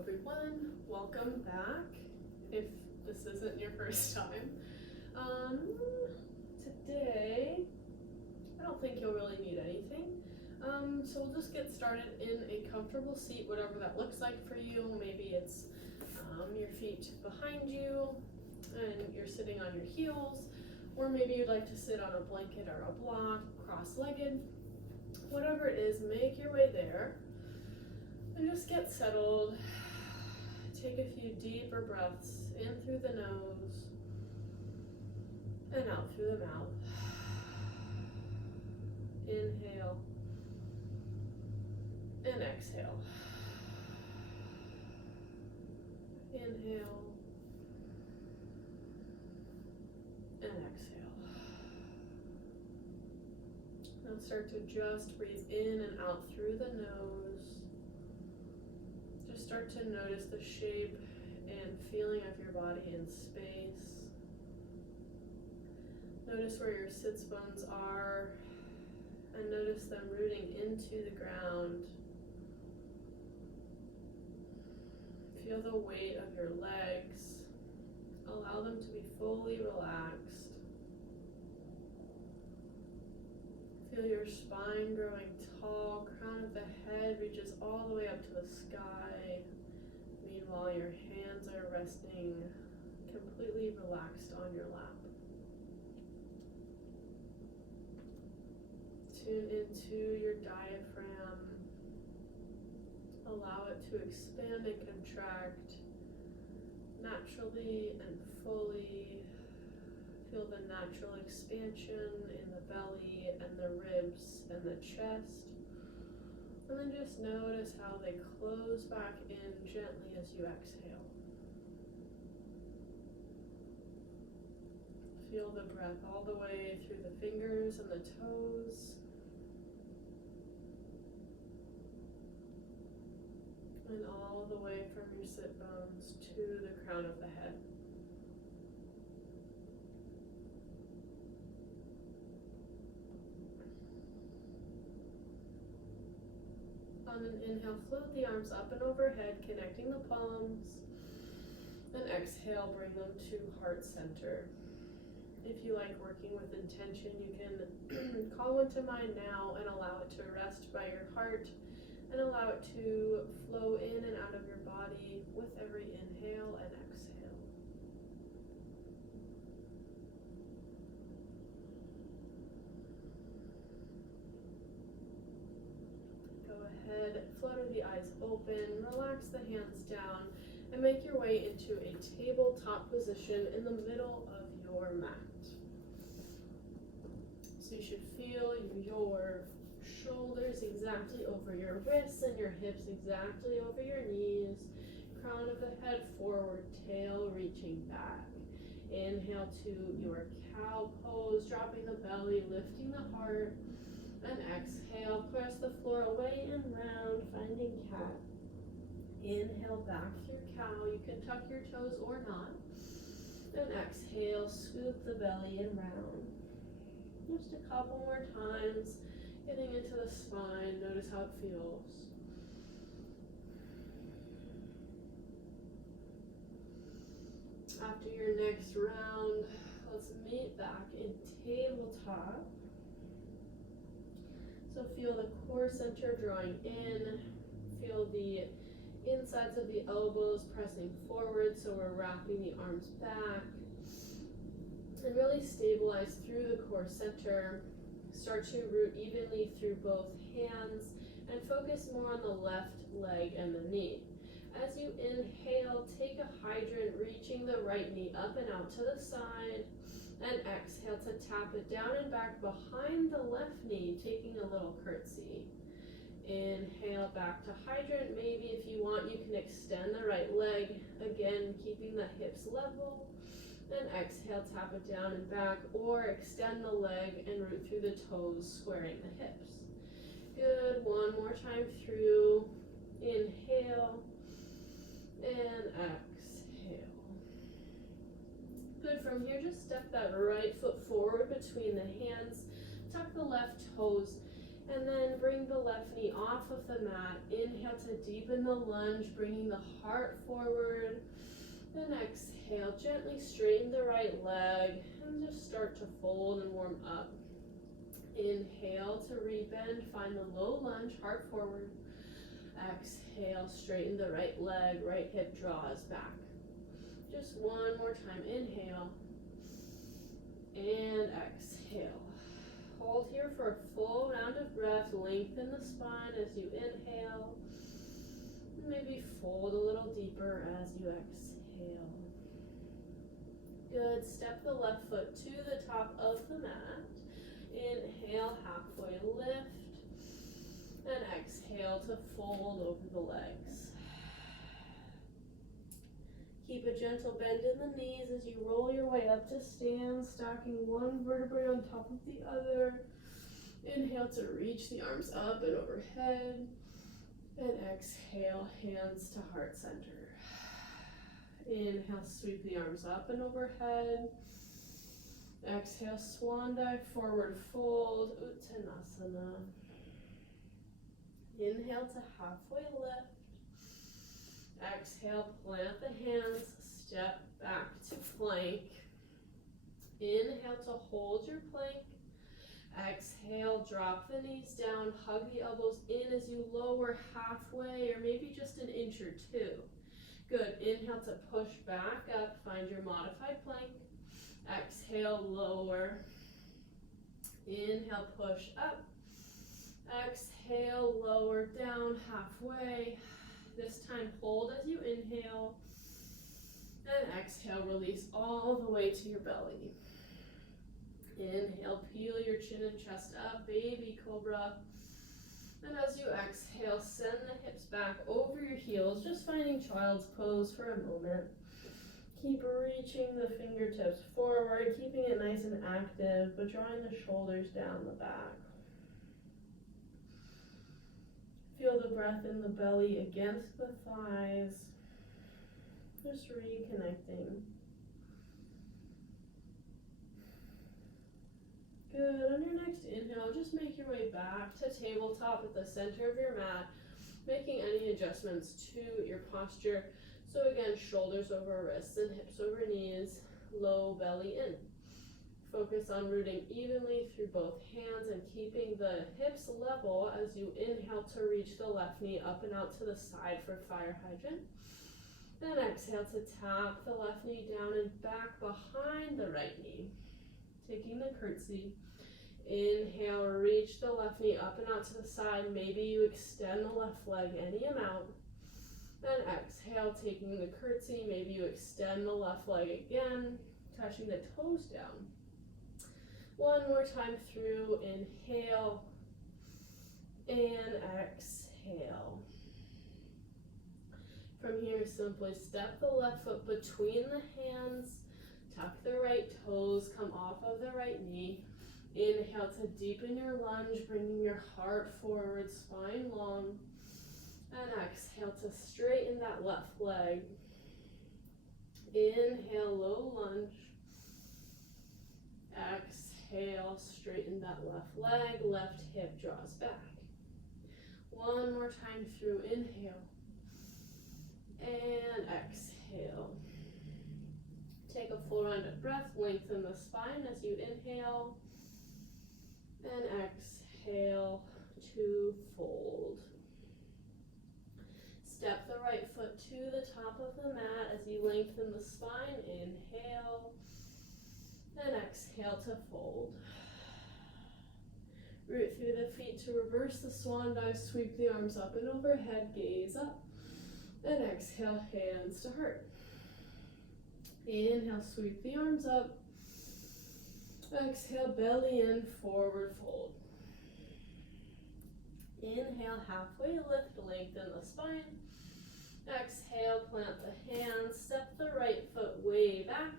everyone, welcome back if this isn't your first time. Today, I don't think you'll really need anything, so we'll just get started in a comfortable seat, whatever that looks like for you. Maybe it's your feet behind you and you're sitting on your heels, or maybe you'd like to sit on a blanket or a block, cross-legged. Whatever it is, make your way there. And just get settled. Take a few deeper breaths in through the nose and out through the mouth. Inhale and exhale. Inhale and exhale. Now start to just breathe in and out through the nose. Just start to notice the shape and feeling of your body in space. Notice where your sits bones are and notice them rooting into the ground. Feel the weight of your legs. Allow them to be fully relaxed. Feel your spine growing tall, crown of the head reaches all the way up to the sky. Meanwhile, your hands are resting completely relaxed on your lap. Tune into your diaphragm. Allow it to expand and contract naturally and fully. Feel the natural expansion in the belly and the ribs and the chest. And then just notice how they close back in gently as you exhale. Feel the breath all the way through the fingers and the toes. And all the way from your sit bones to the crown of the head. On an inhale, float the arms up and overhead, connecting the palms. And exhale, bring them to heart center. If you like working with intention, you can call one to mind now and allow it to rest by your heart and allow it to flow in and out of your body with every inhale and exhale. Go ahead, flutter the eyes open, relax the hands down, and make your way into a tabletop position in the middle of your mat. So you should feel your shoulders exactly over your wrists and your hips exactly over your knees. Crown of the head forward, tail reaching back. Inhale to your cow pose, dropping the belly, lifting the heart. And exhale, press the floor away and round, finding cat. Inhale back through cow. You can tuck your toes or not. And exhale, scoop the belly and round. Just a couple more times. Getting into the spine, notice how it feels. After your next round, let's meet back in tabletop. So feel the core center drawing in. Feel the insides of the elbows pressing forward, so we're wrapping the arms back. And really stabilize through the core center. Start to root evenly through both hands and focus more on the left leg and the knee. As you inhale, take a hydrant, reaching the right knee up and out to the side. And exhale to tap it down and back behind the left knee, taking a little curtsy. Inhale back to hydrant. Maybe if you want, you can extend the right leg. Again, keeping the hips level. And exhale, tap it down and back, or extend the leg and root through the toes, squaring the hips. Good, one more time through. Inhale and exhale. Good, from here, just step that right foot forward between the hands, tuck the left toes, And then bring the left knee off of the mat. Inhale to deepen the lunge, bringing the heart forward. Then exhale, gently straighten the right leg and just start to fold and warm up. Inhale to rebend, find the low lunge, heart forward. Exhale, straighten the right leg, right hip draws back. Just one more time, inhale and exhale. Hold here for a full round of breath, lengthen the spine as you inhale. Maybe fold a little deeper as you exhale. Good, step the left foot to the top of the mat. Inhale, halfway lift. And exhale to fold over the legs. Keep a gentle bend in the knees as you roll your way up to stand, stacking one vertebrae on top of the other. Inhale to reach the arms up and overhead. And exhale, hands to heart center. Inhale, sweep the arms up and overhead. Exhale, swan dive, forward fold, Uttanasana. Inhale to halfway lift. Exhale, plant the hands, step back to plank. Inhale to hold your plank. Exhale, drop the knees down, hug the elbows in as you lower halfway or maybe just an inch or two. Good, inhale to push back up, find your modified plank. Exhale, lower. Inhale, push up. Exhale, lower down halfway. This time hold as you inhale. And exhale, release all the way to your belly. Inhale, peel your chin and chest up, baby cobra. And as you exhale, send the hips back over your heels, just finding child's pose for a moment. Keep reaching the fingertips forward, keeping it nice and active, but drawing the shoulders down the back. Feel the breath in the belly against the thighs. Just reconnecting. Good. On your next inhale, just make your way back to tabletop at the center of your mat, making any adjustments to your posture. So again, shoulders over wrists and hips over knees, low belly in. Focus on rooting evenly through both hands and keeping the hips level as you inhale to reach the left knee up and out to the side for fire hydrant. Then exhale to tap the left knee down and back behind the right knee. Taking the curtsy. Inhale, reach the left knee up and out to the side. Maybe you extend the left leg any amount. Then exhale, taking the curtsy. Maybe you extend the left leg again, touching the toes down. One more time through, inhale and exhale. From here, simply step the left foot between the hands, tuck the right toes, come off of the right knee. Inhale to deepen your lunge, bringing your heart forward, spine long. And exhale to straighten that left leg. Inhale, low lunge. Exhale, straighten that left leg, left hip draws back. One more time through, inhale. And exhale. Take a full round of breath, lengthen the spine as you inhale. And exhale to fold. Step the right foot to the top of the mat as you lengthen the spine. Inhale. And exhale to fold. Root through the feet to reverse the swan dive, sweep the arms up and overhead, gaze up. And exhale, hands to heart. Inhale, sweep the arms up. Exhale, belly in, forward fold. Inhale, halfway lift, lengthen the spine. Exhale, plant the hands, step the right foot way back,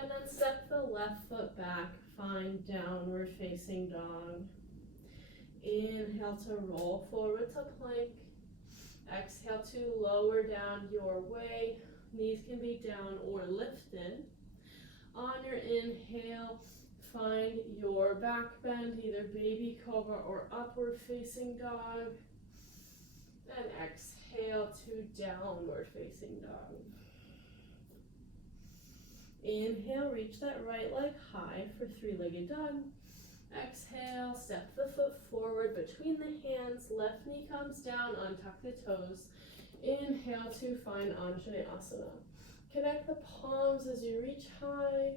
and then step the left foot back, find downward facing dog. Inhale to roll forward to plank. Exhale to lower down your way. Knees can be down or lifted. On your inhale, find your back bend, either baby cobra or upward facing dog. And exhale to downward facing dog. Inhale, reach that right leg high for three-legged dog. Exhale, step the foot forward between the hands, left knee comes down, untuck the toes. Inhale to find Anjaneyasana. Connect the palms as you reach high,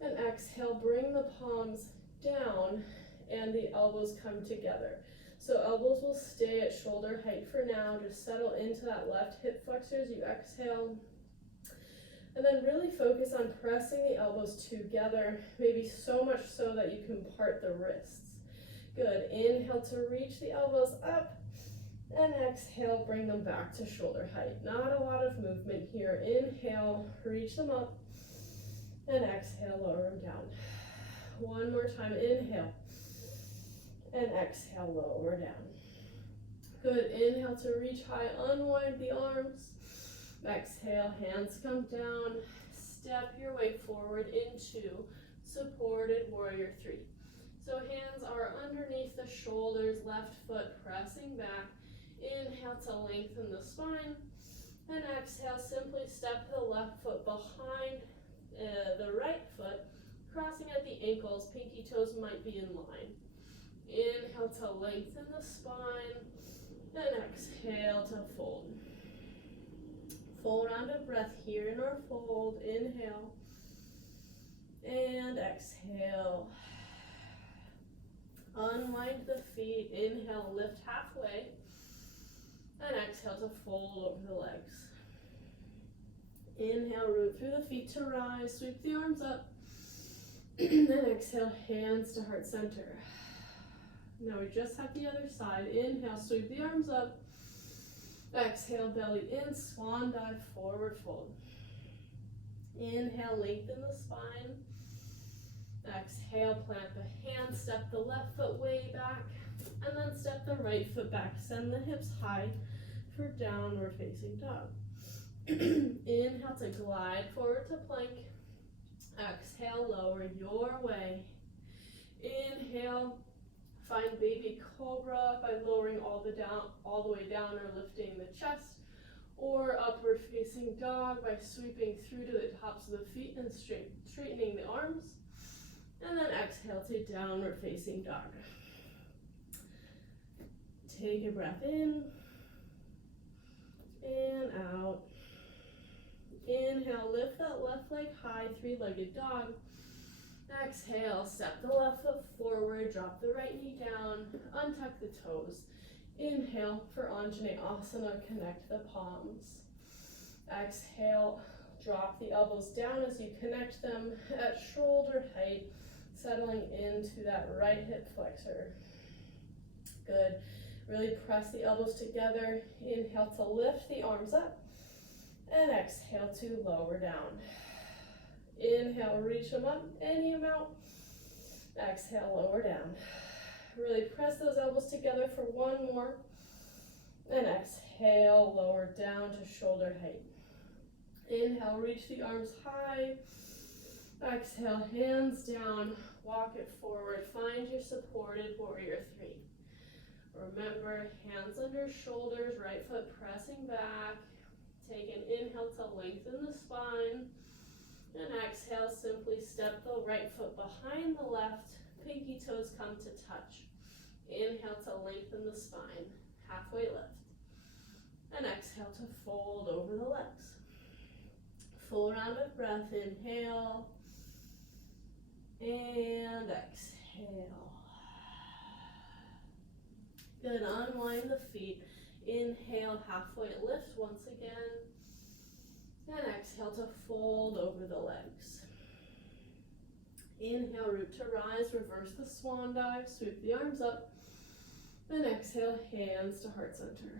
and exhale, bring the palms down and the elbows come together. So elbows will stay at shoulder height for now. Just settle into that left hip flexor as you exhale. And then really focus on pressing the elbows together, maybe so much so that you can part the wrists. Good. Inhale to reach the elbows up, and exhale, bring them back to shoulder height. Not a lot of movement here. Inhale, reach them up, and exhale, lower them down. One more time. Inhale, and exhale, lower down. Good. Inhale to reach high, unwind the arms. Exhale, hands come down, step your way forward into supported warrior three. So hands are underneath the shoulders, left foot pressing back. Inhale to lengthen the spine, and exhale, simply step the left foot behind the right foot, crossing at the ankles, pinky toes might be in line. Inhale to lengthen the spine, and exhale to fold. Full round of breath here in our fold. Inhale and exhale. Unwind the feet. Inhale, lift halfway, and exhale to fold over the legs. Inhale, root through the feet to rise. Sweep the arms up, and exhale, hands to heart center. Now we just have the other side. Inhale, sweep the arms up. Exhale, belly in, swan dive, forward fold. Inhale, lengthen the spine. Exhale, plant the hands, step the left foot way back, and then step the right foot back. Send the hips high for downward facing dog. Inhale to glide forward to plank. Exhale, lower your way. Inhale, find baby cobra by lowering all the way down or lifting the chest, or upward facing dog by sweeping through to the tops of the feet and straightening the arms. And then exhale to downward facing dog. Take a breath in and out. Inhale, lift that left leg high, three-legged dog. Exhale, step the left foot forward, drop the right knee down, untuck the toes. Inhale for Anjaneyasana, connect the palms. Exhale, drop the elbows down as you connect them at shoulder height, settling into that right hip flexor. Good. Really press the elbows together. Inhale to lift the arms up, and exhale to lower down. Inhale, reach them up any amount. Exhale, lower down. Really press those elbows together for one more. And exhale, lower down to shoulder height. Inhale, reach the arms high. Exhale, hands down, walk it forward. Find your supported warrior three. Remember, hands under shoulders, right foot pressing back. Take an inhale to lengthen the spine. And exhale, simply step the right foot behind the left, pinky toes come to touch. Inhale to lengthen the spine, halfway lift. And exhale to fold over the legs. Full round of breath, inhale, and exhale. Good, unwind the feet. Inhale, halfway lift once again. And exhale to fold over the legs. Inhale, root to rise, reverse the swan dive, sweep the arms up. And exhale, hands to heart center.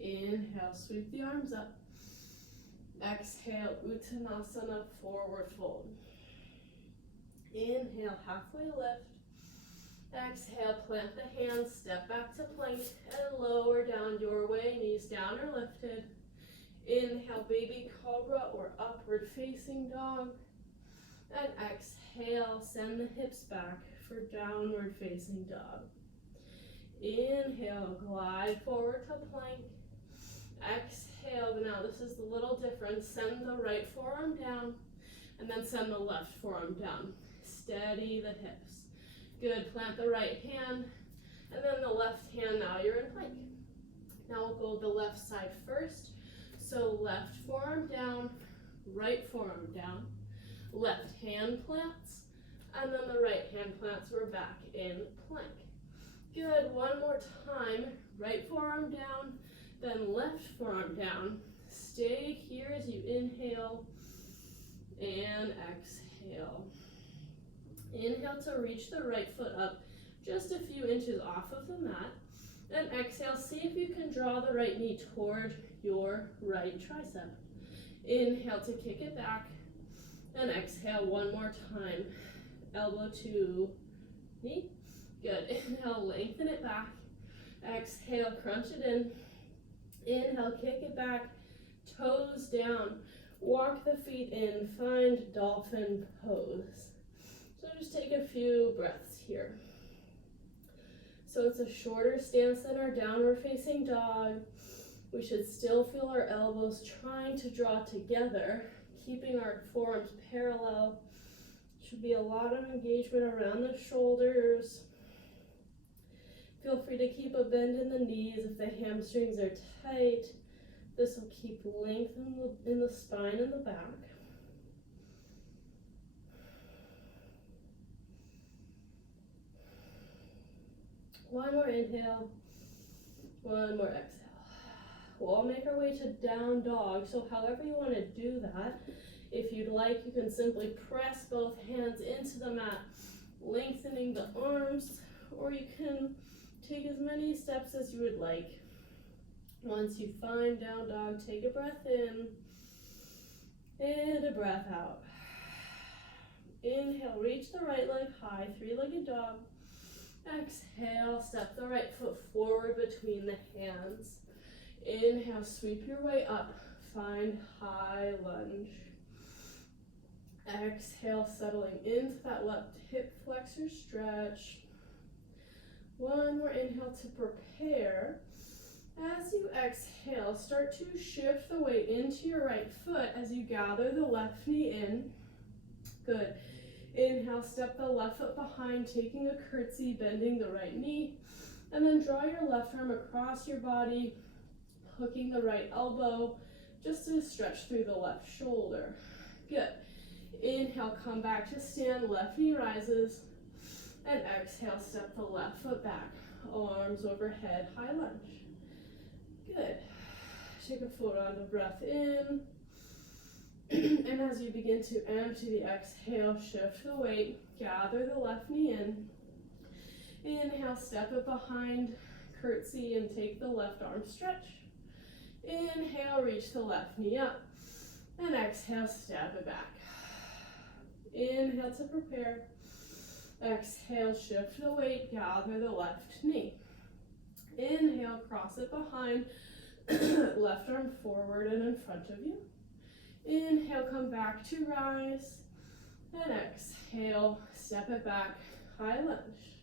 Inhale, sweep the arms up. Exhale, Uttanasana, forward fold. Inhale, halfway lift. Exhale, plant the hands, step back to plank, and lower down your way, knees down or lifted. Inhale, baby cobra or upward facing dog. And exhale, send the hips back for downward facing dog. Inhale, glide forward to plank. Exhale, but now this is a little different. Send the right forearm down and then send the left forearm down. Steady the hips. Good, plant the right hand and then the left hand, now you're in plank. Now we'll go the left side first. So left forearm down, right forearm down, left hand plants, and then the right hand plants. We're back in plank. Good, one more time. Right forearm down, then left forearm down. Stay here as you inhale and exhale. Inhale to reach the right foot up just a few inches off of the mat. And exhale, see if you can draw the right knee toward your right tricep. Inhale to kick it back. And exhale one more time. Elbow to knee. Good. Inhale, lengthen it back. Exhale, crunch it in. Inhale, kick it back. Toes down. Walk the feet in. Find dolphin pose. So just take a few breaths here. So it's a shorter stance than our downward facing dog. We should still feel our elbows trying to draw together, keeping our forearms parallel. Should be a lot of engagement around the shoulders. Feel free to keep a bend in the knees if the hamstrings are tight. This will keep length in the spine and the back. One more inhale, one more exhale. We'll all make our way to down dog, so however you want to do that, if you'd like, you can simply press both hands into the mat, lengthening the arms, or you can take as many steps as you would like. Once you find down dog, take a breath in and a breath out. Inhale, reach the right leg high, three-legged dog. Exhale, step the right foot forward between the hands. Inhale, sweep your way up, find high lunge. Exhale, settling into that left hip flexor stretch. One more inhale to prepare. As you exhale, start to shift the weight into your right foot as you gather the left knee in. Good. Inhale, step the left foot behind, taking a curtsy, bending the right knee. And then draw your left arm across your body, hooking the right elbow, just to stretch through the left shoulder. Good. Inhale, come back to stand, left knee rises. And exhale, step the left foot back, arms overhead, high lunge. Good. Take a full round of breath in. And as you begin to empty the exhale, shift the weight, gather the left knee in. Inhale, step it behind, curtsy, and take the left arm stretch. Inhale, reach the left knee up. And exhale, step it back. Inhale to prepare. Exhale, shift the weight, gather the left knee. Inhale, cross it behind, left arm forward and in front of you. Inhale, come back to rise, and exhale, step it back, high lunge.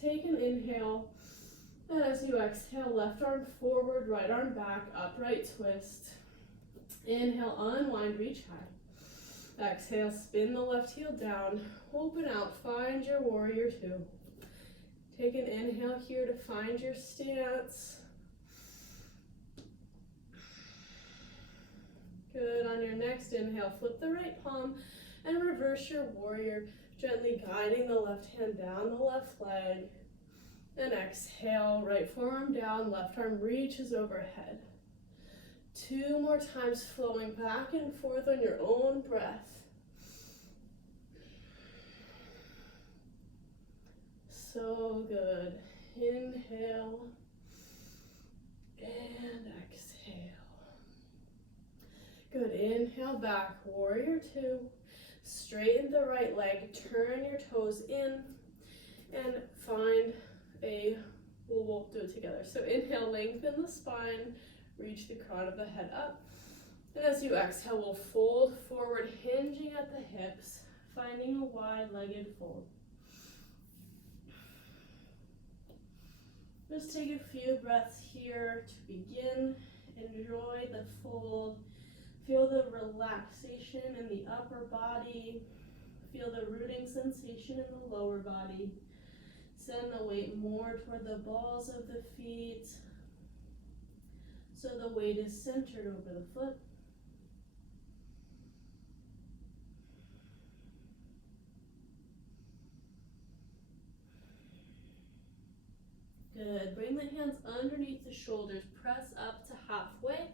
Take an inhale, and as you exhale, left arm forward, right arm back, upright twist. Inhale, unwind, reach high. Exhale, spin the left heel down, open out, find your warrior two. Take an inhale here to find your stance. Good. On your next inhale, flip the right palm and reverse your warrior, gently guiding the left hand down the left leg. And exhale, right forearm down, left arm reaches overhead. Two more times, flowing back and forth on your own breath. So good. Inhale and exhale. Good. Inhale back, warrior two. Straighten the right leg, turn your toes in, and find we'll do it together. So inhale, lengthen the spine, reach the crown of the head up. And as you exhale, we'll fold forward, hinging at the hips. finding a wide-legged fold. Just take a few breaths here to begin. Enjoy the fold. Feel the relaxation in the upper body. Feel the rooting sensation in the lower body. Send the weight more toward the balls of the feet, so the weight is centered over the foot. Good. Bring the hands underneath the shoulders. Press up to halfway,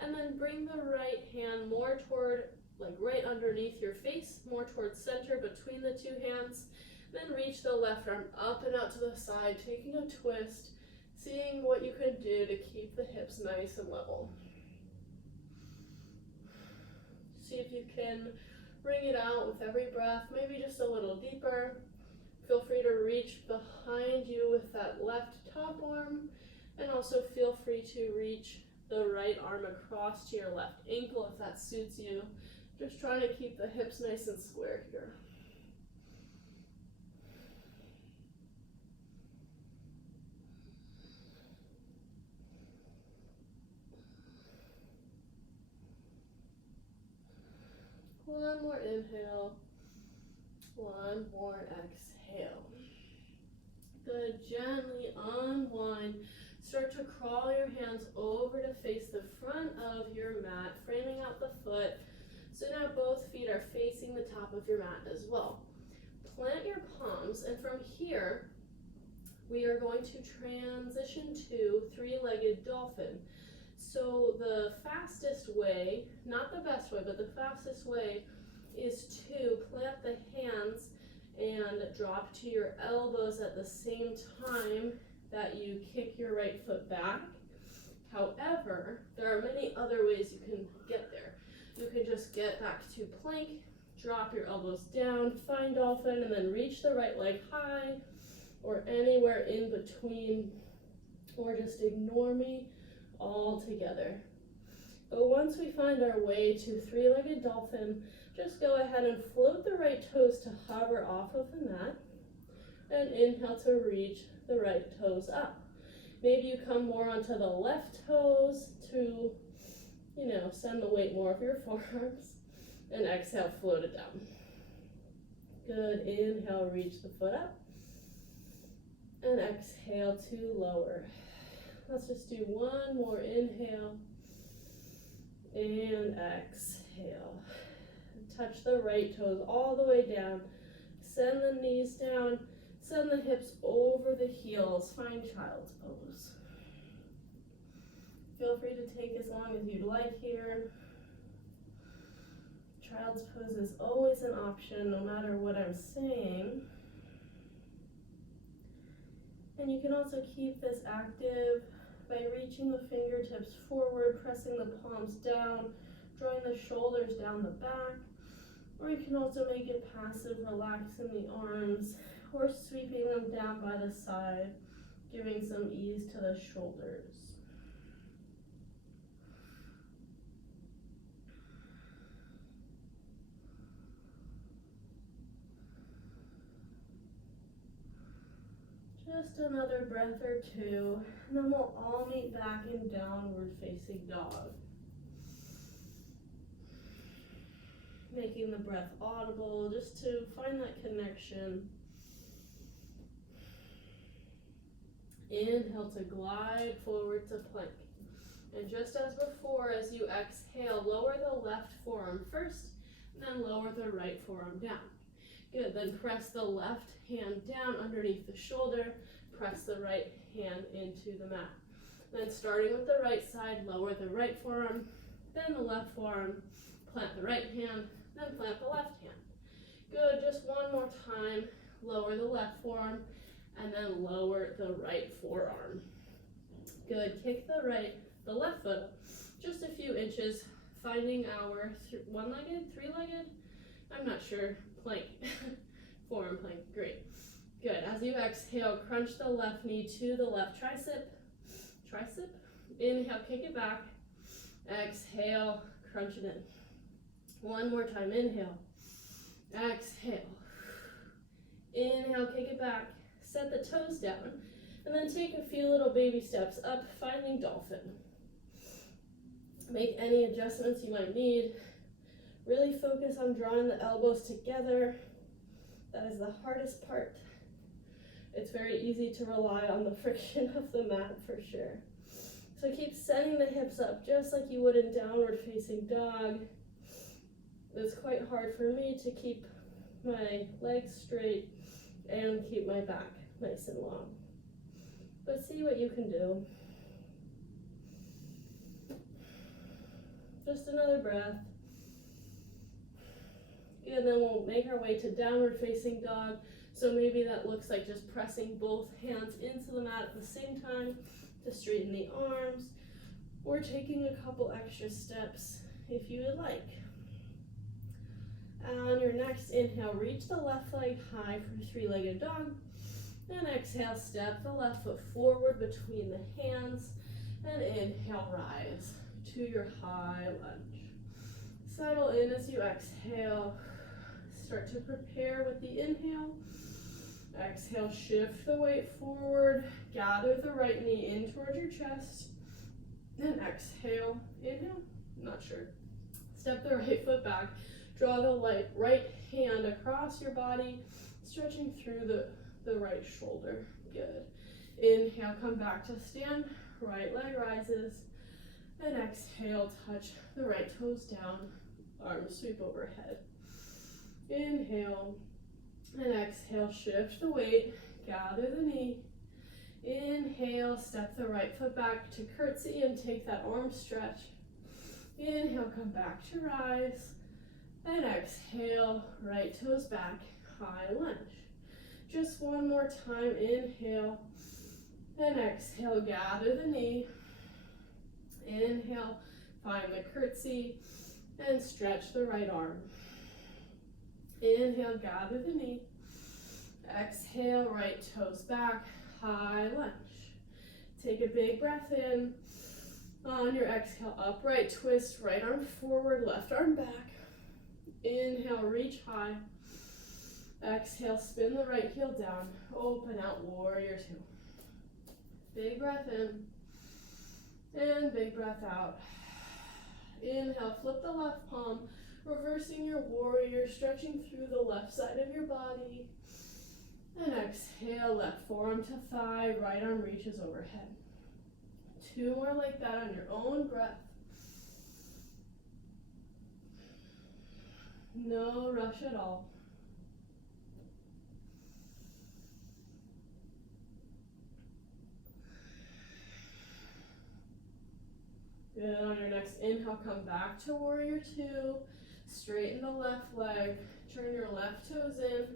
and then bring the right hand more toward, like right underneath your face, more towards center between the two hands. Then reach the left arm up and out to the side, taking a twist, seeing what you can do to keep the hips nice and level. See if you can bring it out with every breath, maybe just a little deeper. Feel free to reach behind you with that left top arm, and also feel free to reach the right arm across to your left ankle if that suits you. Just trying to keep the hips nice and square here. One more inhale, one more exhale. Good, gently unwind. Start to crawl your hands over to face the front of your mat, framing out the foot. So now both feet are facing the top of your mat as well. Plant your palms, and from here, we are going to transition to three-legged dolphin. So the fastest way, not the best way, but the fastest way is to plant the hands and drop to your elbows at the same time that you kick your right foot back. However, there are many other ways you can get there. You can just get back to plank, drop your elbows down, find dolphin, and then reach the right leg high, or anywhere in between, or just ignore me altogether. But once we find our way to three-legged dolphin, just go ahead and float the right toes to hover off of the mat, and inhale to reach the right toes up. Maybe you come more onto the left toes to, send the weight more of your forearms, and exhale, float it down. Good, inhale, reach the foot up, and exhale to lower. Let's just do one more inhale, and exhale. Touch the right toes all the way down. Send the knees down. Send the hips over the heels. Find child's pose. Feel free to take as long as you'd like here. Child's pose is always an option, no matter what I'm saying. And you can also keep this active by reaching the fingertips forward, pressing the palms down, drawing the shoulders down the back. Or you can also make it passive, relaxing the arms, or sweeping them down by the side, giving some ease to the shoulders. Just another breath or two, and then we'll all meet back in downward facing dog. Making the breath audible, just to find that connection. Inhale to glide forward to plank. And just as before, as you exhale, lower the left forearm first, and then lower the right forearm down. Good, then press the left hand down underneath the shoulder, press the right hand into the mat. Then starting with the right side, lower the right forearm, then the left forearm, plant the right hand, then plant the left hand. Good, just one more time. Lower the left forearm, and then lower the right forearm. Good, kick the left foot up just a few inches, finding our one-legged, three-legged, I'm not sure, plank, forearm plank, great. Good, as you exhale, crunch the left knee to the left tricep, inhale, kick it back, exhale, crunch it in. One more time, inhale, Exhale. Inhale, kick it back. Set the toes down. And then take a few little baby steps up, finding dolphin. Make any adjustments you might need. Really focus on drawing the elbows together. That is the hardest part. It's very easy to rely on the friction of the mat for sure. So keep setting the hips up just like you would in downward facing dog. It's quite hard for me to keep my legs straight and keep my back nice and long. But see what you can do. Just another breath. And then we'll make our way to downward facing dog. So maybe that looks like just pressing both hands into the mat at the same time to straighten the arms, or taking a couple extra steps if you would like. On your next inhale, reach the left leg high for three-legged dog. And exhale, step the left foot forward between the hands. And inhale, rise to your high lunge. Settle in as you exhale. Start to prepare with the inhale. Exhale, shift the weight forward. Gather the right knee in towards your chest. Then exhale, inhale, not sure. Step the right foot back. Draw the right hand across your body, stretching through the right shoulder. Good. Inhale, come back to stand. Right leg rises. And exhale, touch the right toes down. Arms sweep overhead. Inhale. And exhale, shift the weight. Gather the knee. Inhale, step the right foot back to curtsy and take that arm stretch. Inhale, come back to rise. And exhale, right toes back, high lunge. Just one more time, inhale. And exhale, gather the knee. Inhale, find the curtsy and stretch the right arm. Inhale, gather the knee. Exhale, right toes back, high lunge. Take a big breath in. On your exhale, upright twist, right arm forward, left arm back. Inhale, reach high. Exhale, spin the right heel down. Open out, warrior two. Big breath in. And big breath out. Inhale, flip the left palm, reversing your warrior, stretching through the left side of your body. And exhale, left forearm to thigh, right arm reaches overhead. Two more like that on your own breath. No rush at all. Good. On your next inhale, come back to warrior two. Straighten the left leg. Turn your left toes in.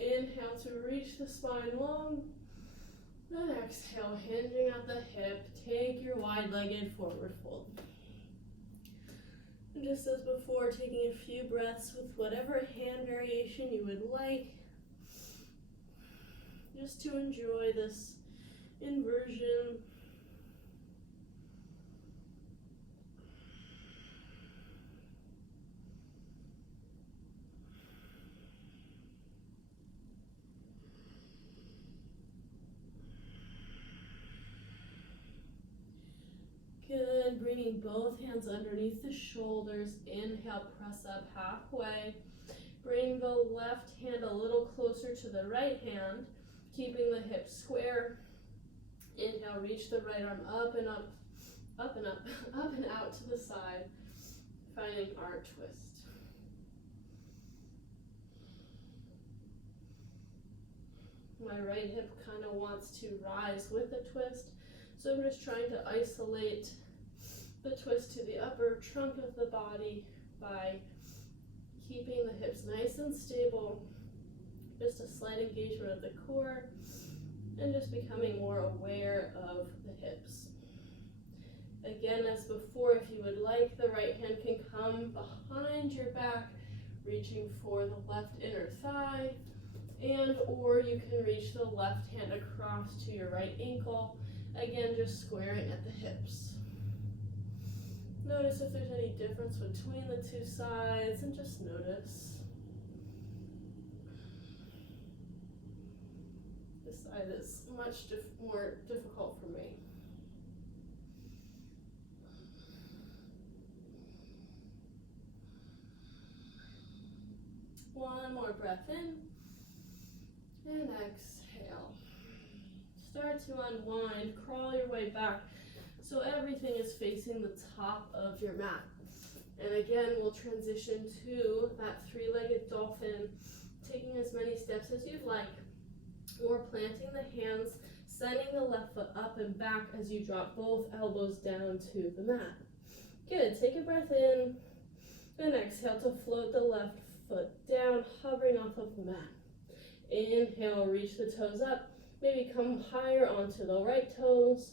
Inhale to reach the spine long. And exhale, hinging at the hip. Take your wide-legged forward fold. And just as before, taking a few breaths with whatever hand variation you would like. Just to enjoy this inversion. Good, bringing both hands underneath the shoulders. Inhale, press up halfway. Bring the left hand a little closer to the right hand, keeping the hips square. Inhale, reach the right arm up and up, up and up, up and out to the side, finding our twist. My right hip kind of wants to rise with the twist, so I'm just trying to isolate the twist to the upper trunk of the body by keeping the hips nice and stable, just a slight engagement of the core, and just becoming more aware of the hips. Again, as before, if you would like, the right hand can come behind your back, reaching for the left inner thigh, and or you can reach the left hand across to your right ankle, again just squaring at the hips. Notice if there's any difference between the two sides, and just notice. side is much more difficult for me. One more breath in and exhale. Start to unwind, crawl your way back so everything is facing the top of your mat. And again, we'll transition to that three-legged dolphin, taking as many steps as you'd like, or planting the hands, sending the left foot up and back as you drop both elbows down to the mat. Good, take a breath in, and exhale to float the left foot down, hovering off of the mat. Inhale, reach the toes up, maybe come higher onto the right toes,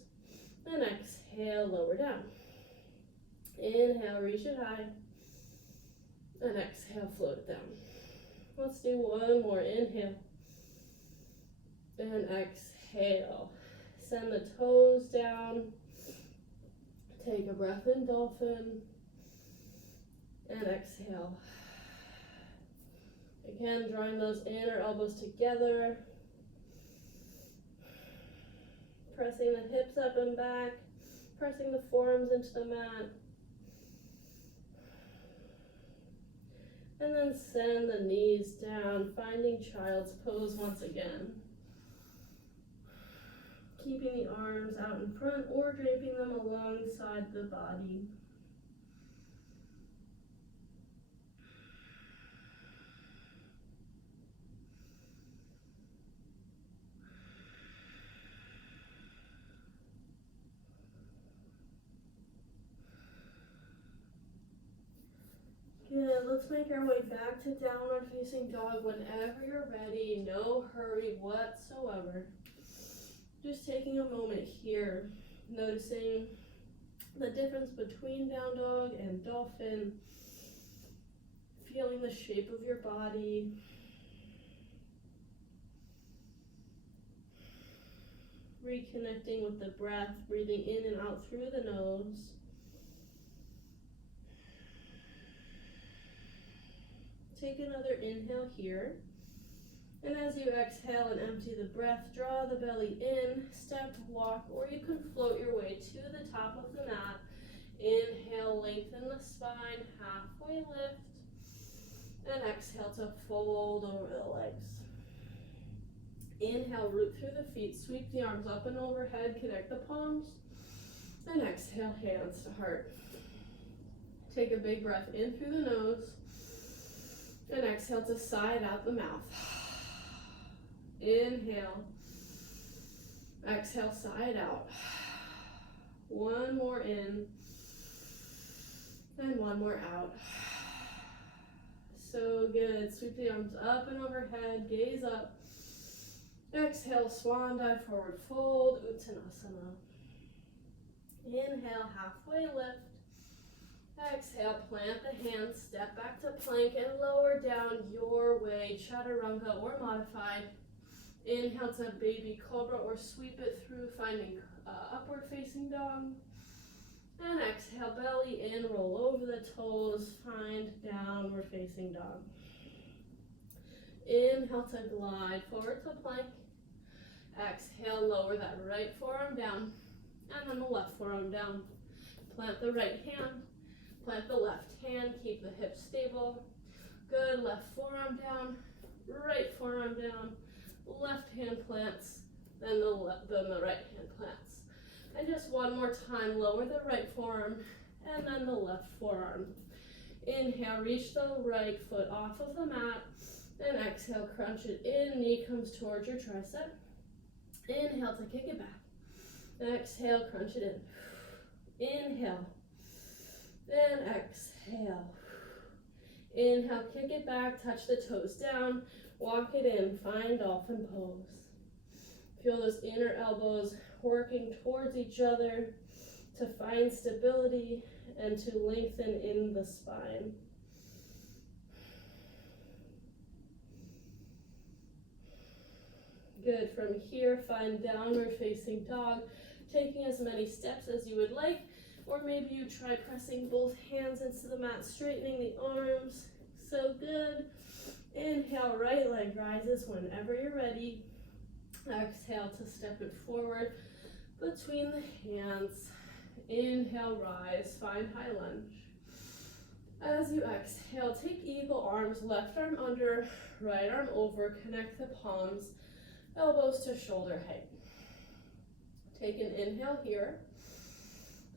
and exhale, lower down. Inhale, reach it high, and exhale, float it down. Let's do one more. Inhale, and exhale. Send the toes down. Take a breath in, dolphin, and exhale. Again, drawing those inner elbows together. Pressing the hips up and back. Pressing the forearms into the mat. And then send the knees down, finding child's pose once again. Keeping the arms out in front or draping them alongside the body. Good, let's make our way back to downward facing dog whenever you're ready. No hurry whatsoever. Just taking a moment here, noticing the difference between down dog and dolphin, feeling the shape of your body. Reconnecting with the breath, breathing in and out through the nose. Take another inhale here. And as you exhale and empty the breath, draw the belly in, step, walk, or you can float your way to the top of the mat. Inhale, lengthen the spine, halfway lift, and exhale to fold over the legs. Inhale, root through the feet, sweep the arms up and overhead, connect the palms, and exhale, hands to heart. Take a big breath in through the nose, and exhale to side out the mouth. Inhale, exhale, side out. One more in, and one more out. So good. Sweep the arms up and overhead, gaze up. Exhale, swan dive, forward fold, Uttanasana. Inhale, halfway lift. Exhale, plant the hands, step back to plank and lower down your way, chaturanga or modified. Inhale to baby cobra or sweep it through, finding upward facing dog. And exhale, belly in, roll over the toes, find downward facing dog. Inhale to glide forward to plank. Exhale, lower that right forearm down, and then the left forearm down. Plant the right hand, plant the left hand, keep the hips stable. Good, left forearm down, right forearm down, left hand plants, then the right hand plants. And just one more time, lower the right forearm, and then the left forearm. Inhale, reach the right foot off of the mat, and exhale, crunch it in, knee comes towards your tricep. Inhale to kick it back. Exhale, crunch it in. Inhale. Then exhale. Inhale, kick it back, touch the toes down, walk it in, find dolphin pose. Feel those inner elbows working towards each other to find stability and to lengthen in the spine. Good. From here, find downward facing dog, taking as many steps as you would like, or maybe you try pressing both hands into the mat, straightening the arms. So good. Inhale, right leg rises whenever you're ready. Exhale to step it forward between the hands. Inhale, rise, find high lunge. As you exhale, take eagle arms, left arm under, right arm over, connect the palms, elbows to shoulder height. Take an inhale here.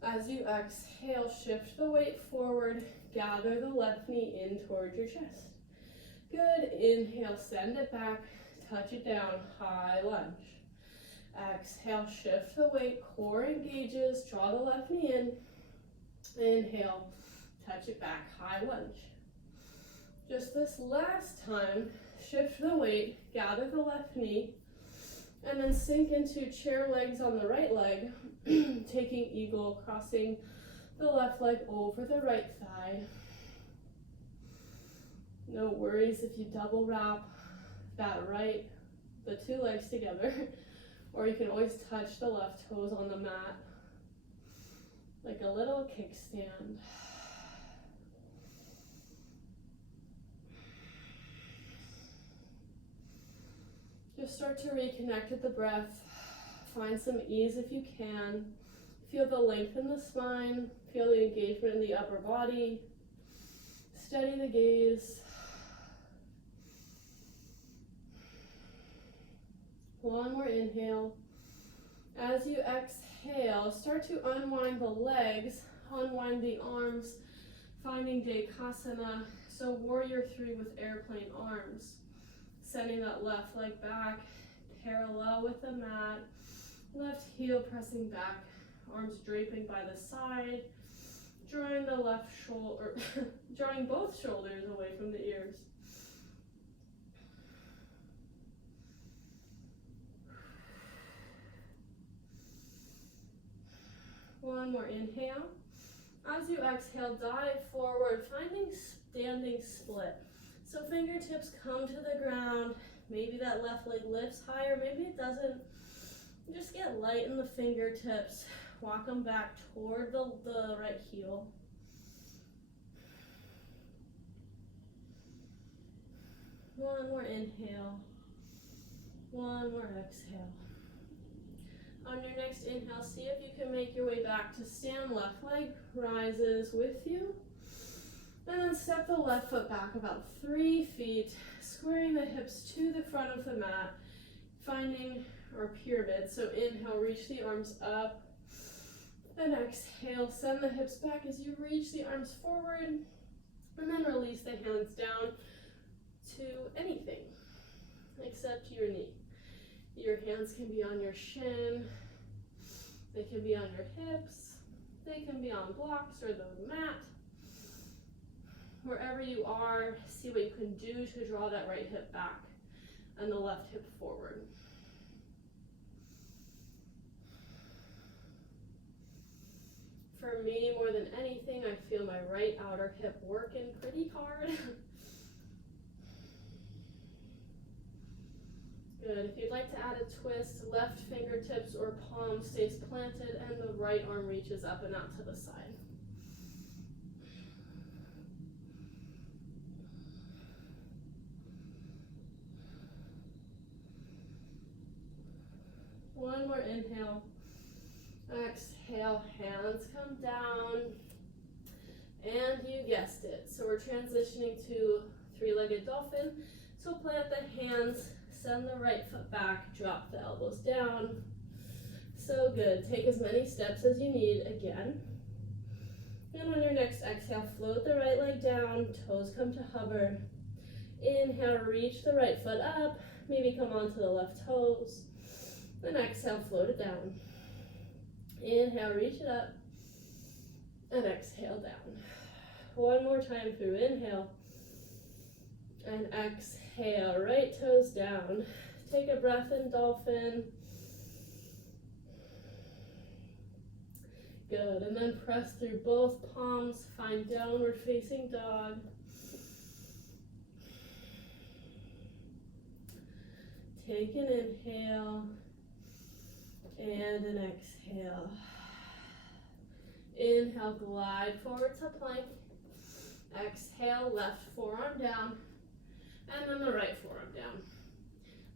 As you exhale, shift the weight forward, gather the left knee in towards your chest. Good, inhale, send it back, touch it down, high lunge. Exhale, shift the weight, core engages, draw the left knee in. Inhale, touch it back, high lunge. Just this last time, shift the weight, gather the left knee, and then sink into chair legs on the right leg, taking eagle, crossing the left leg over the right thigh. No worries if you double wrap the two legs together, or you can always touch the left toes on the mat, like a little kickstand. Just start to reconnect with the breath. Find some ease if you can. Feel the length in the spine. Feel the engagement in the upper body. Steady the gaze. One more inhale. As you exhale, start to unwind the legs, unwind the arms, finding Dekasana, so warrior 3 with airplane arms. Sending that left leg back, parallel with the mat, left heel pressing back, arms draping by the side, drawing the left shoulder, drawing both shoulders away from the ears. One more inhale. As you exhale, dive forward, finding standing split. So fingertips come to the ground. Maybe that left leg lifts higher, maybe it doesn't. Just get light in the fingertips. Walk them back toward the right heel. One more inhale. One more exhale. On your next inhale, see if you can make your way back to stand. Left leg rises with you. And then step the left foot back about 3 feet, squaring the hips to the front of the mat, finding our pyramid. So inhale, reach the arms up. And exhale, send the hips back as you reach the arms forward. And then release the hands down to anything except your knee. Your hands can be on your shin, they can be on your hips, they can be on blocks or the mat. Wherever you are, see what you can do to draw that right hip back and the left hip forward. For me, more than anything, I feel my right outer hip working pretty hard. Good. If you'd like to add a twist, left fingertips or palm stays planted and the right arm reaches up and out to the side. One more inhale. Exhale, hands come down. And you guessed it. So we're transitioning to three-legged dolphin. So plant the hands, send the right foot back, drop the elbows down. So good. Take as many steps as you need again. And on your next exhale, float the right leg down, toes come to hover. Inhale, reach the right foot up, maybe come onto the left toes. Then exhale, float it down. Inhale, reach it up. And exhale down. One more time through inhale. And exhale, right toes down. Take a breath in dolphin. Good, and then press through both palms, find downward facing dog. Take an inhale and an exhale. Inhale, glide forward to plank. Exhale, left forearm down, and then the right forearm down.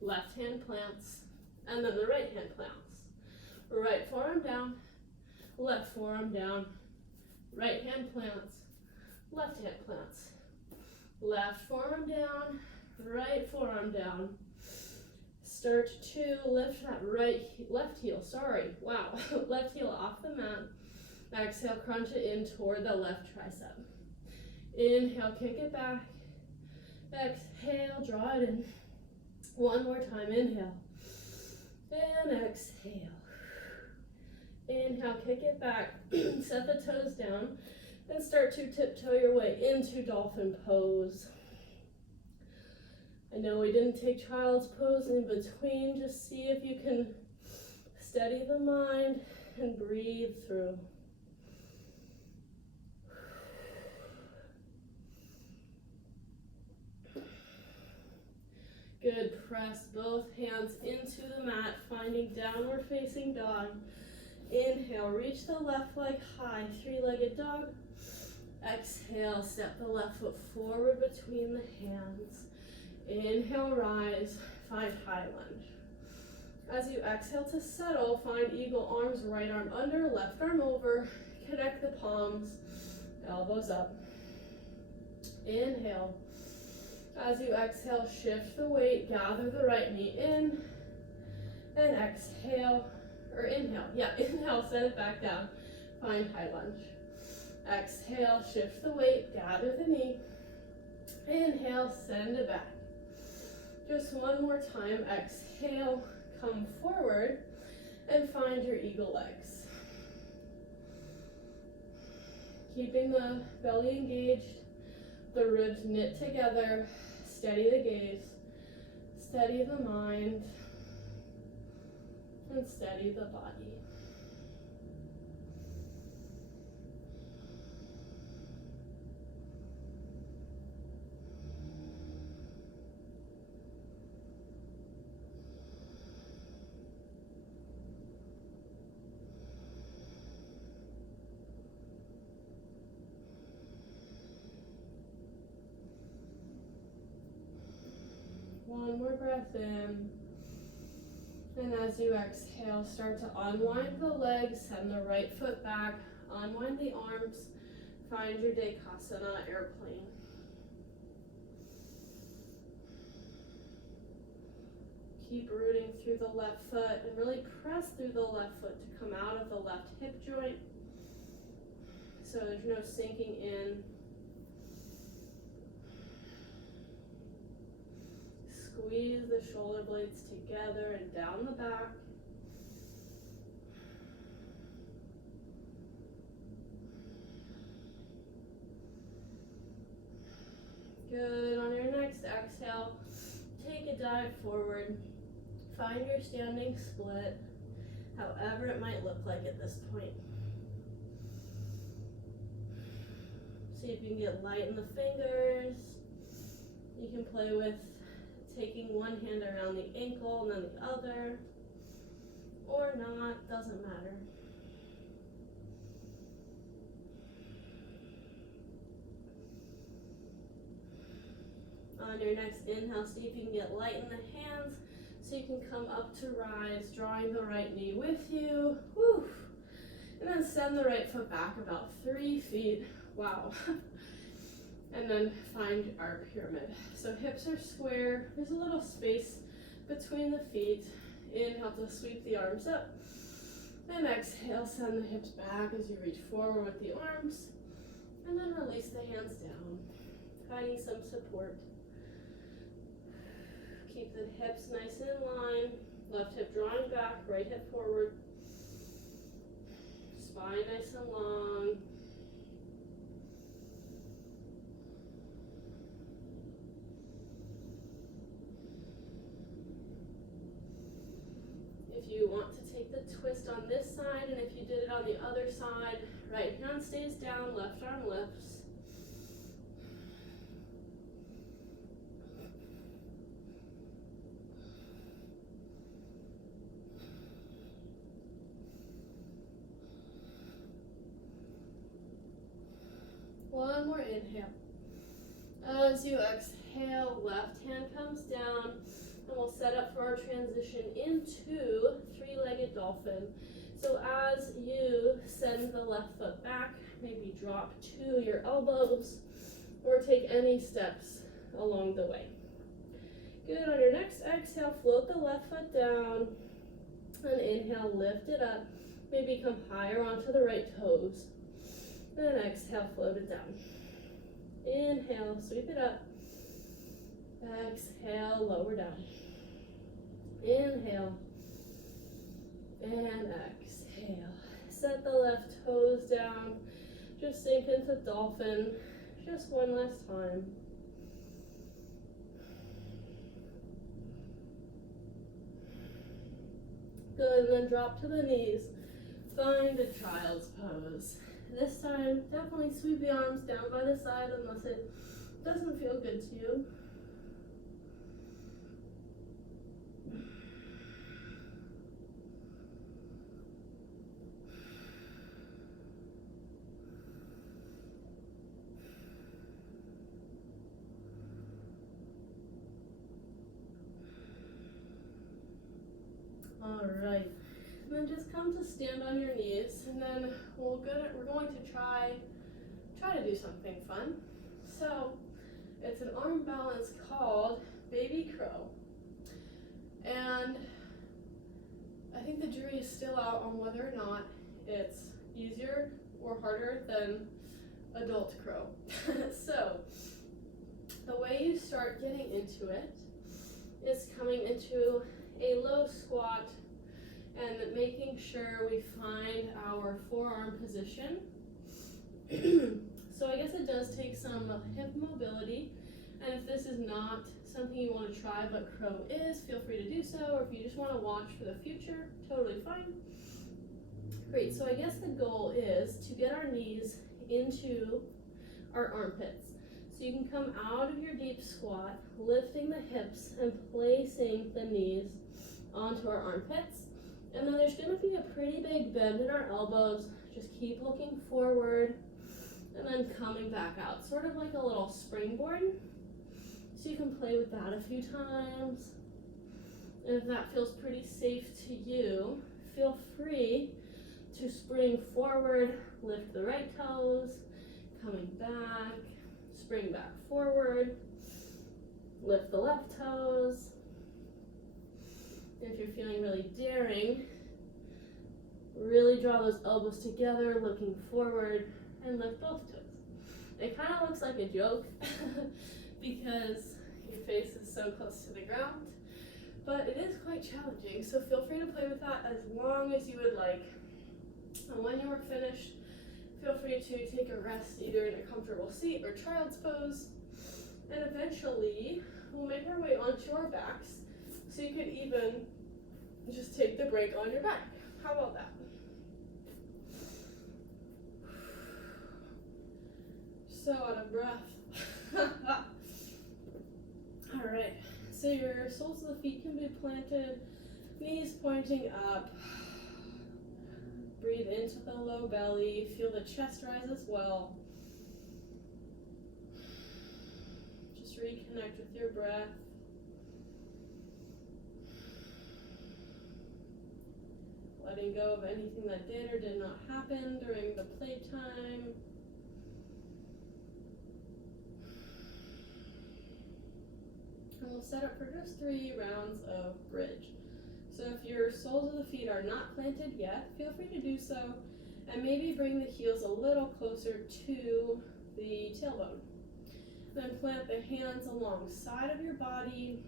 Left hand plants. And then the right hand plants. Right forearm down, left forearm down, right hand plants, left hand plants. Left forearm down, right forearm down. Start to lift that left heel, left heel off the mat. Exhale, crunch it in toward the left tricep. Inhale, kick it back. Exhale, draw it in. One more time, inhale. And exhale. Inhale, kick it back. Set the toes down. And start to tiptoe your way into dolphin pose. I know we didn't take child's pose in between. Just see if you can steady the mind and breathe through. Good, press both hands into the mat, finding downward facing dog. Inhale, reach the left leg high, three-legged dog. Exhale, step the left foot forward between the hands. Inhale, rise, find high lunge. As you exhale to settle, find eagle arms, right arm under, left arm over. Connect the palms, elbows up. Inhale. As you exhale, shift the weight, gather the right knee in, and exhale, or inhale, inhale, send it back down, find high lunge. Exhale, shift the weight, gather the knee, inhale, send it back. Just one more time, exhale, come forward, and find your eagle legs. Keeping the belly engaged, the ribs knit together, steady the gaze, steady the mind, and steady the body. One more breath in. And as you exhale, start to unwind the legs, send the right foot back, unwind the arms, find your Dekasana airplane. Keep rooting through the left foot and really press through the left foot to come out of the left hip joint. So there's no sinking in. Squeeze the shoulder blades together and down the back. Good. On your next exhale, take a dive forward. Find your standing split, however it might look like at this point. See if you can get light in the fingers. You can play with taking one hand around the ankle and then the other, or not, doesn't matter. On your next inhale, see if you can get light in the hands so you can come up to rise, drawing the right knee with you. Woo. And then send the right foot back about 3 feet. Wow. And then find our pyramid. So hips are square. There's a little space between the feet. Inhale to sweep the arms up. And exhale, send the hips back as you reach forward with the arms. And then release the hands down, finding some support. Keep the hips nice and in line. Left hip drawing back, right hip forward. Spine nice and long. If you want to take the twist on this side, and if you did it on the other side, right hand stays down, left arm lifts. One more inhale. As you exhale, left hand comes down, And we'll set up for our transition into three-legged dolphin. So as you send the left foot back, maybe drop to your elbows or take any steps along the way. Good. On your next exhale, float the left foot down. And inhale, lift it up. Maybe come higher onto the right toes. Then exhale, float it down. Inhale, sweep it up. Exhale, lower down. Inhale. And exhale. Set the left toes down. Just sink into dolphin. Just one last time. Good, and then drop to the knees. Find a child's pose. This time, definitely sweep the arms down by the side unless it doesn't feel good to you. Alright, and then just come to stand on your knees, and then we're going to try to do something fun. So, it's an arm balance called Baby Crow. And I think the jury is still out on whether or not it's easier or harder than adult crow. So, the way you start getting into it is coming into a low squat and making sure we find our forearm position. So I guess it does take some hip mobility, and if this is not something you want to try but crow is, feel free to do so, or if you just want to watch for the future, totally fine. Great, so I guess the goal is to get our knees into our armpits. So you can come out of your deep squat, lifting the hips and placing the knees onto our armpits. And then there's going to be a pretty big bend in our elbows. Just keep looking forward and then coming back out, sort of like a little springboard. So you can play with that a few times. And if that feels pretty safe to you, feel free to spring forward, lift the right toes, coming back, spring back forward, lift the left toes. If you're feeling really daring, really draw those elbows together, looking forward, and lift both toes. It kind of looks like a joke because your face is so close to the ground, but it is quite challenging, so feel free to play with that as long as you would like. And when you are finished, feel free to take a rest either in a comfortable seat or child's pose, and eventually we'll make our way onto our backs. So you could even just take the break on your back. How about that? So out of breath. All right, so your soles of the feet can be planted, knees pointing up. Breathe into the low belly, feel the chest rise as well. Just reconnect with your breath. Letting go of anything that did or did not happen during the playtime. And we'll set up for just 3 rounds of bridge. So if your soles of the feet are not planted yet, feel free to do so, and maybe bring the heels a little closer to the tailbone. Then plant the hands alongside of your body.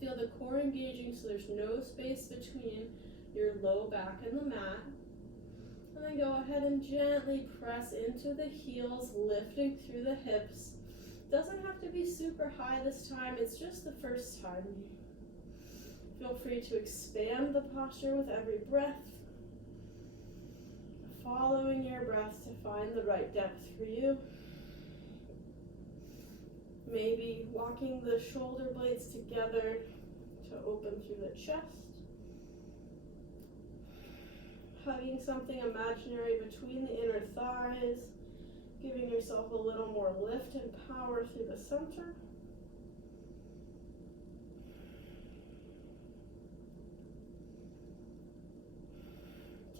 Feel the core engaging so there's no space between your low back and the mat. And then go ahead and gently press into the heels, lifting through the hips. Doesn't have to be super high this time, it's just the first time. Feel free to expand the posture with every breath, following your breath to find the right depth for you. Maybe walking the shoulder blades together to open through the chest. Hugging something imaginary between the inner thighs, giving yourself a little more lift and power through the center.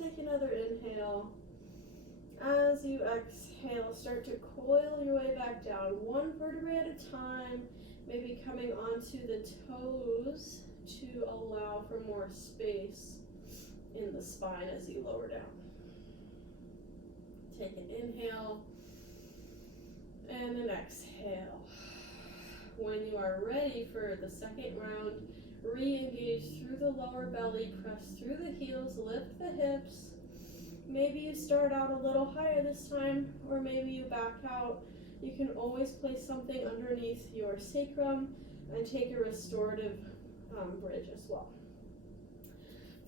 take another inhale. As you exhale, start to coil your way back down, one vertebrae at a time, maybe coming onto the toes to allow for more space in the spine as you lower down. Take an inhale and an exhale. When you are ready for the second round, re-engage through the lower belly, press through the heels, lift the hips. Maybe you start out a little higher this time, or maybe you back out. You can always place something underneath your sacrum and take a restorative bridge as well.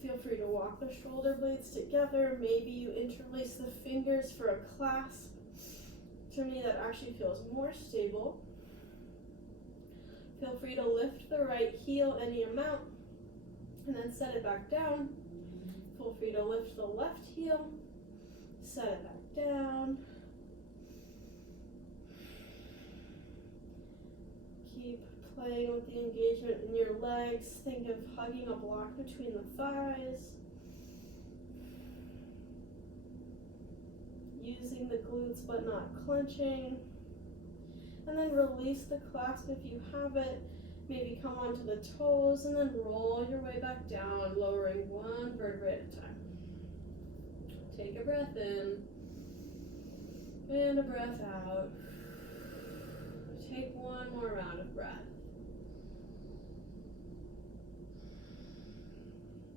Feel free to walk the shoulder blades together. Maybe you interlace the fingers for a clasp. To me, that actually feels more stable. Feel free to lift the right heel any amount and then set it back down. Feel free to lift the left heel, set it back down. Keep playing with the engagement in your legs. Think of hugging a block between the thighs. Using the glutes but not clenching. And then release the clasp if you have it. Maybe come onto the toes and then roll your way back down, lowering one vertebrae at a time. Take a breath in and a breath out. Take one more round of breath.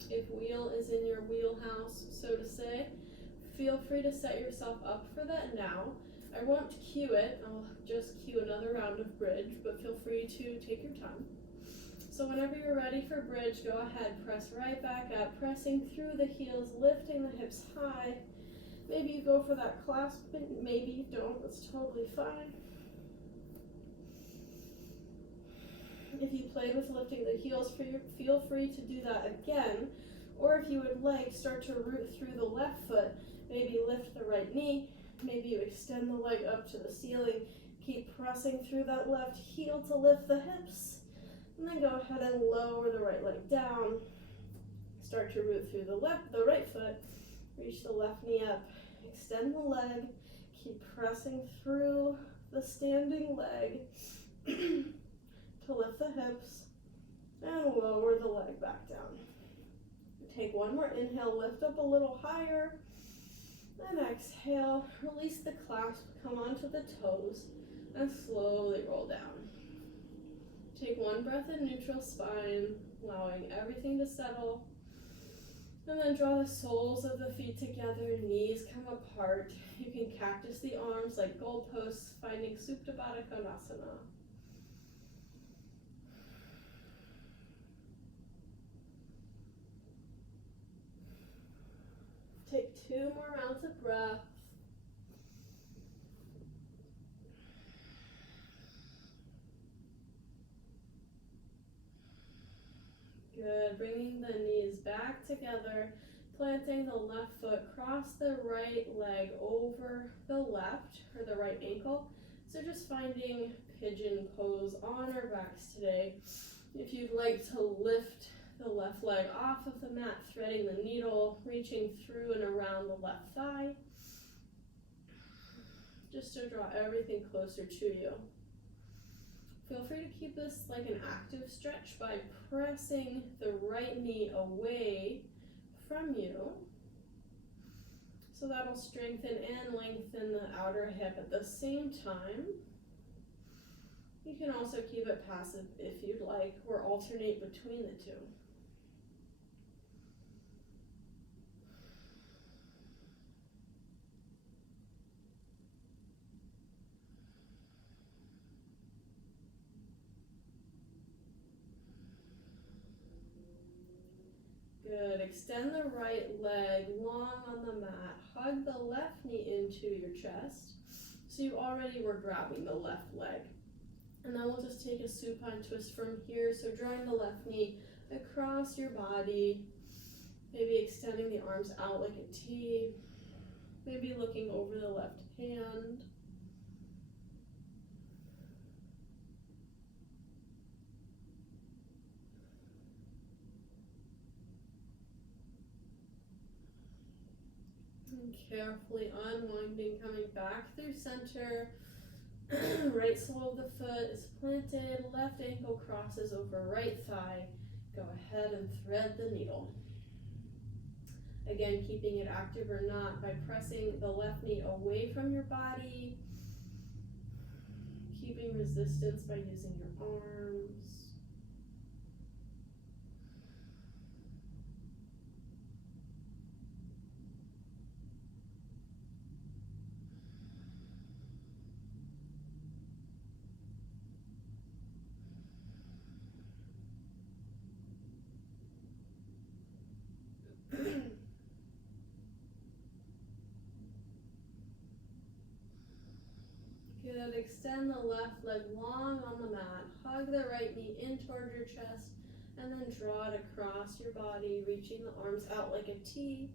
If wheel is in your wheelhouse, so to say, feel free to set yourself up for that now. I won't cue it, I'll just cue another round of bridge, but feel free to take your time. So whenever you're ready for bridge, go ahead, press right back up, pressing through the heels, lifting the hips high. Maybe you go for that clasp, but maybe you don't, that's totally fine. If you played with lifting the heels, feel free to do that again. Or if you would like, start to root through the left foot, maybe lift the right knee. Maybe you extend the leg up to the ceiling. Keep pressing through that left heel to lift the hips. And then go ahead and lower the right leg down. Start to root through the right foot. Reach the left knee up. Extend the leg. Keep pressing through the standing leg to lift the hips. And lower the leg back down. Take one more inhale. Lift up a little higher. And exhale, release the clasp, come onto the toes, and slowly roll down. Take one breath in neutral spine, allowing everything to settle. And then draw the soles of the feet together, knees come apart. You can cactus the arms like goalposts, finding Supta Baddha Konasana. Take 2 more rounds of breath. Good, bringing the knees back together, planting the left foot, cross the right leg over the left, or the right ankle. So just finding pigeon pose on our backs today. If you'd like to lift the left leg off of the mat, threading the needle, reaching through and around the left thigh, just to draw everything closer to you. Feel free to keep this like an active stretch by pressing the right knee away from you. So that'll strengthen and lengthen the outer hip at the same time. You can also keep it passive if you'd like, or alternate between the two. Good, extend the right leg long on the mat, hug the left knee into your chest. So you already were grabbing the left leg. And then we'll just take a supine twist from here. So drawing the left knee across your body, maybe extending the arms out like a T, maybe looking over the left hand. And carefully unwinding, coming back through center. Right sole of the foot is planted, left ankle crosses over right thigh. Go ahead and thread the needle. Again, keeping it active or not by pressing the left knee away from your body, keeping resistance by using your arms. Good. Extend the left leg long on the mat. Hug the right knee in toward your chest, and then draw it across your body, reaching the arms out like a T,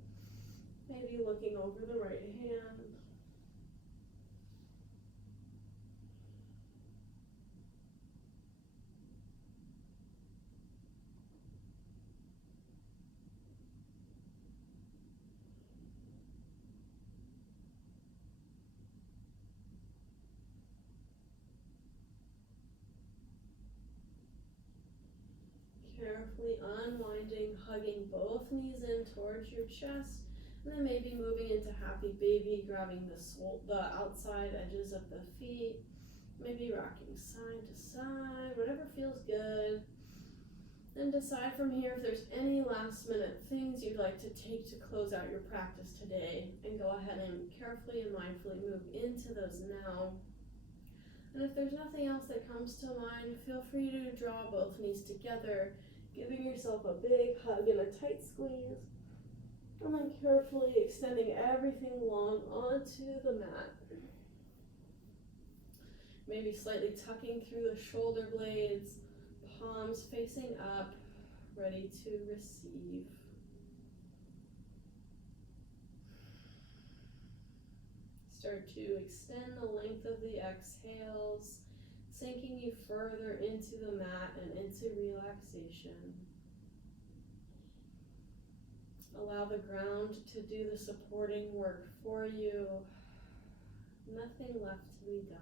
maybe looking over the right hand. Carefully unwinding, hugging both knees in towards your chest, and then maybe moving into happy baby, grabbing the outside edges of the feet, maybe rocking side to side, whatever feels good. Then decide from here if there's any last minute things you'd like to take to close out your practice today, and go ahead and carefully and mindfully move into those now. And if there's nothing else that comes to mind, feel free to draw both knees together, giving yourself a big hug and a tight squeeze, and then carefully extending everything long onto the mat. Maybe slightly tucking through the shoulder blades, palms facing up, ready to receive. Start to extend the length of the exhales, sinking you further into the mat and into relaxation. Allow the ground to do the supporting work for you. Nothing left to be done.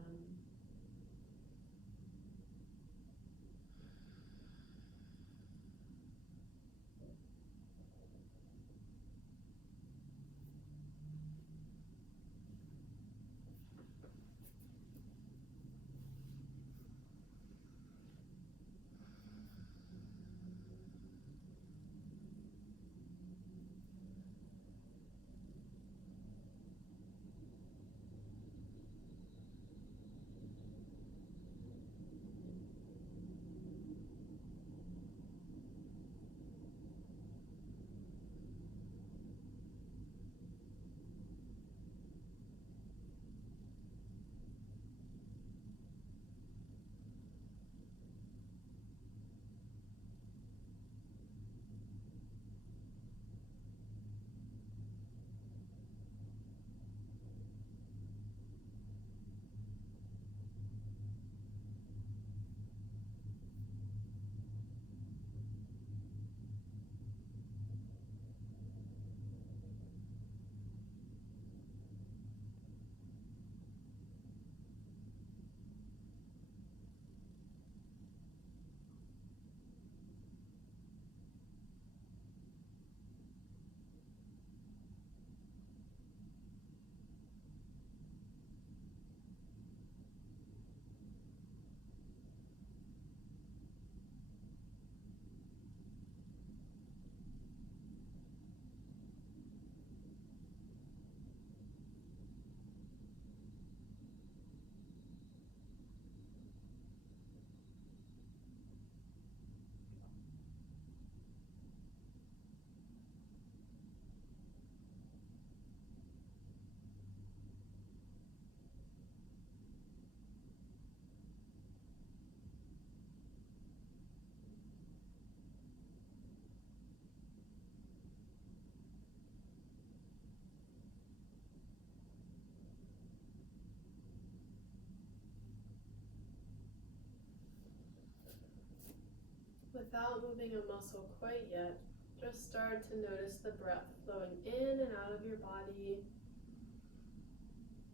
Without moving a muscle quite yet, just start to notice the breath flowing in and out of your body,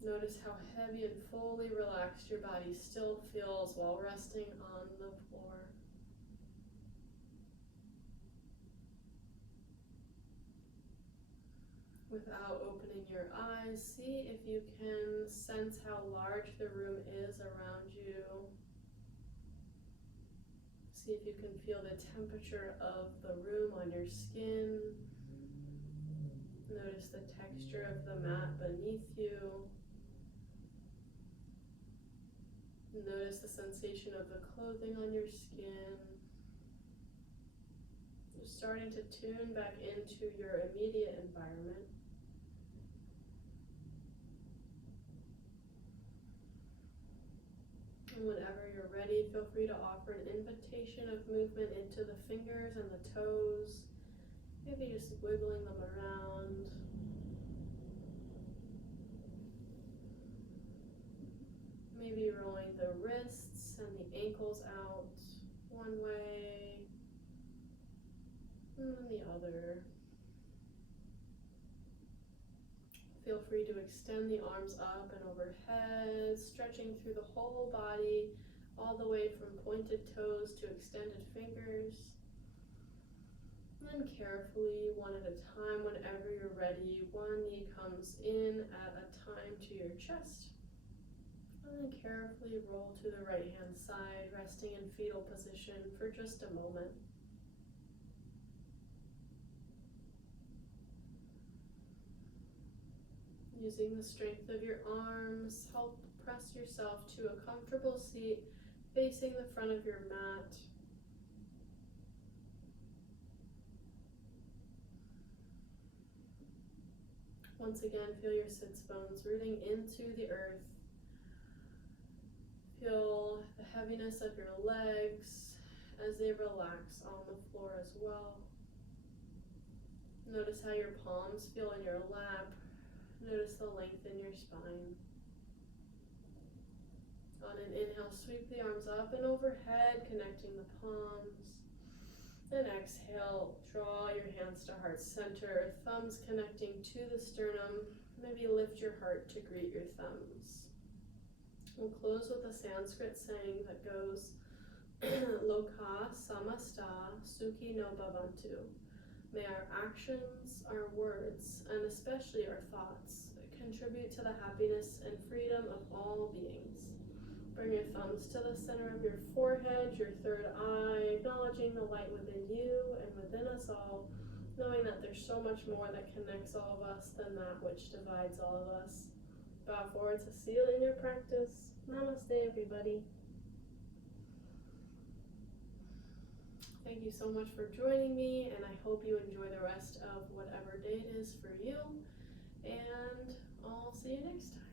Notice how heavy and fully relaxed your body still feels while resting on the floor. Without opening your eyes, see if you can sense how large the room is around you. See if you can feel the temperature of the room on your skin. Notice the texture of the mat beneath you. Notice the sensation of the clothing on your skin. You're starting to tune back into your immediate environment. And whenever you're ready, feel free to offer an invitation of movement into the fingers and the toes. Maybe just wiggling them around. Maybe rolling the wrists and the ankles out one way and then the other. Feel free to extend the arms up and overhead, stretching through the whole body, all the way from pointed toes to extended fingers. And then carefully, one at a time, whenever you're ready, one knee comes in at a time to your chest. And then carefully roll to the right hand side, resting in fetal position for just a moment. Using the strength of your arms, help press yourself to a comfortable seat facing the front of your mat. Once again, feel your sits bones rooting into the earth. Feel the heaviness of your legs as they relax on the floor as well. Notice how your palms feel in your lap. Notice the length in your spine. On an inhale, sweep the arms up and overhead, connecting the palms. Then exhale, draw your hands to heart center, thumbs connecting to the sternum. Maybe lift your heart to greet your thumbs. We'll close with a Sanskrit saying that goes, Loka samasta sukhi no bhavantu. May our actions, our words, and especially our thoughts contribute to the happiness and freedom of all beings. Bring your thumbs to the center of your forehead, your third eye, acknowledging the light within you and within us all, knowing that there's so much more that connects all of us than that which divides all of us. Bow forward to seal in your practice. Namaste, everybody. Thank you so much for joining me, and I hope you enjoy the rest of whatever day it is for you, and I'll see you next time.